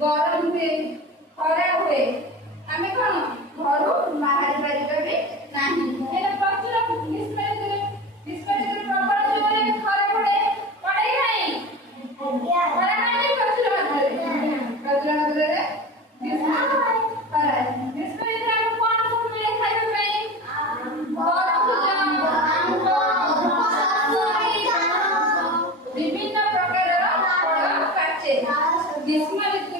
गरम हुए खरा हुए आम कौन घर बाहर पारे भी ना प्रचुर ग्रीष्म ऋतु प्रबल जोरे खरा पड़े पड़े खरा नहीं प्रचुर मात्रा ग्रीष्म खरा ग्रीष्म ऋतु आम कौन सब मिले खाइबा विभिन्न प्रकार फल काटे ग्रीष्म ऋतु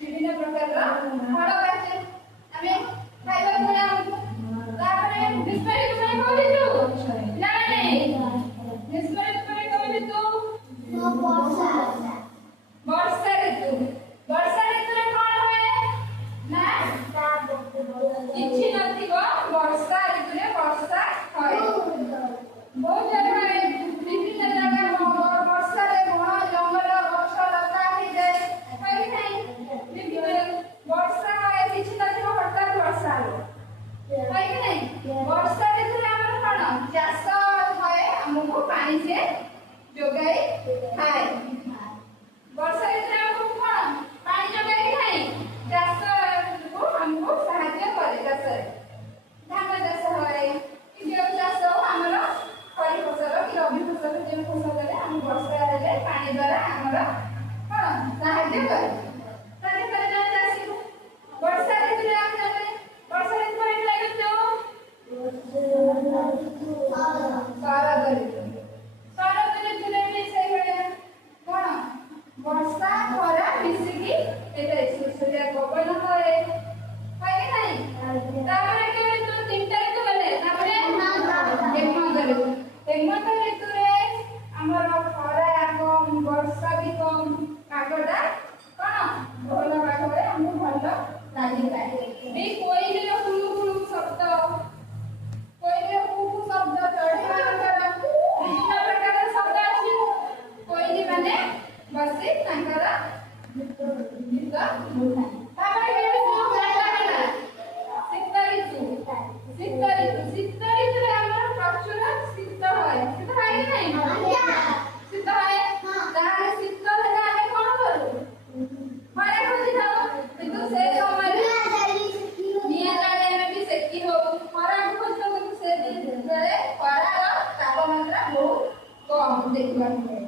विभिन्न प्रकार फल काटे आमे खाइबा पड़े तापरे ग्रीष्म ऋतु में कोन ऋतु ना नहीं ग्रीष्म ऋतु में कोन ऋतु वर्षा ऋतु रे कोन होए ना किछि नथिबो वर्षा ऋतु रे वर्षा होए बहुत जगह विभिन्न जगह वर्षा रे बण जंगल गछ लता ही जाए कहि नहीं विभिन्न वर्षा होए किछि नथिबो हठात वर्षा हो कहि नहीं वर्षा ऋतु रे हमर कोन चाष होए हमको पानी से जोगाई खाए वर्षा ऋतु रे हमको कोन पानी जोगाई खाए चाष को हमको सहायता करे चाष रे धान चाष होए कि जो चाष हो हमर खरी फसल कि रबी फसल जे फसल करे हम वर्षा हेले पानी द्वारा हमर कोन सहायता करे तारे करे ना चाषी को वर्षा ऋतु रे हम जाने वर्षा ऋतु में लागे तो शरद ऋतु रे भी से बडे कोन वर्षा खरा मिसी की एते सूर्य पवन होए होए नहीं तारे के ऋतु तीनटा ऋतु गले तारे हेमंत ऋतु रे हमर खरा कम वर्षा भी कम कागटा कोन भल पागरे हमको भल लागि थाए बे कोई जे हुलु हुलु शब्द कोई जे हुलु शब्द चढ़िया विभिन्न प्रकार शब्द अछि कोई जे माने बसी तांकर गीत तापर के शीत ऋतु रे हमर प्रचुर शीत होय शीत होय नहीं शीत होय तारे शीत रे आमे कोन करू मारे खोजी जाओ किंतु से समय निया जाने में भी सेकी हो खरा खोज तो से दिन रे खरा तापमात्रा बहुत कम देखबा मिले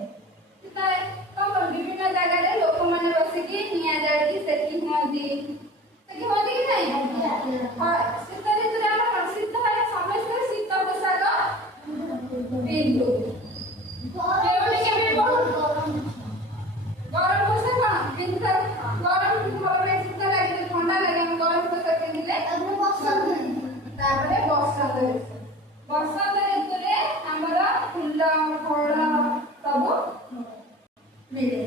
शीत है तो विभिन्न जगह रे लोक माने बसी की निया जाड़ी सेकी होंदी कि नहीं शीत ऋतु रे हम शीत है समस्त शीत पोशाक पिंधु केवली के भी बहुत गरम पोशाक पिंधु गरम घरे शीत लागे ठंडा लागे हम गरम पोशाक पिंधिले तापरे बसंत ऋतु रे हमर फूल फल सब मिले।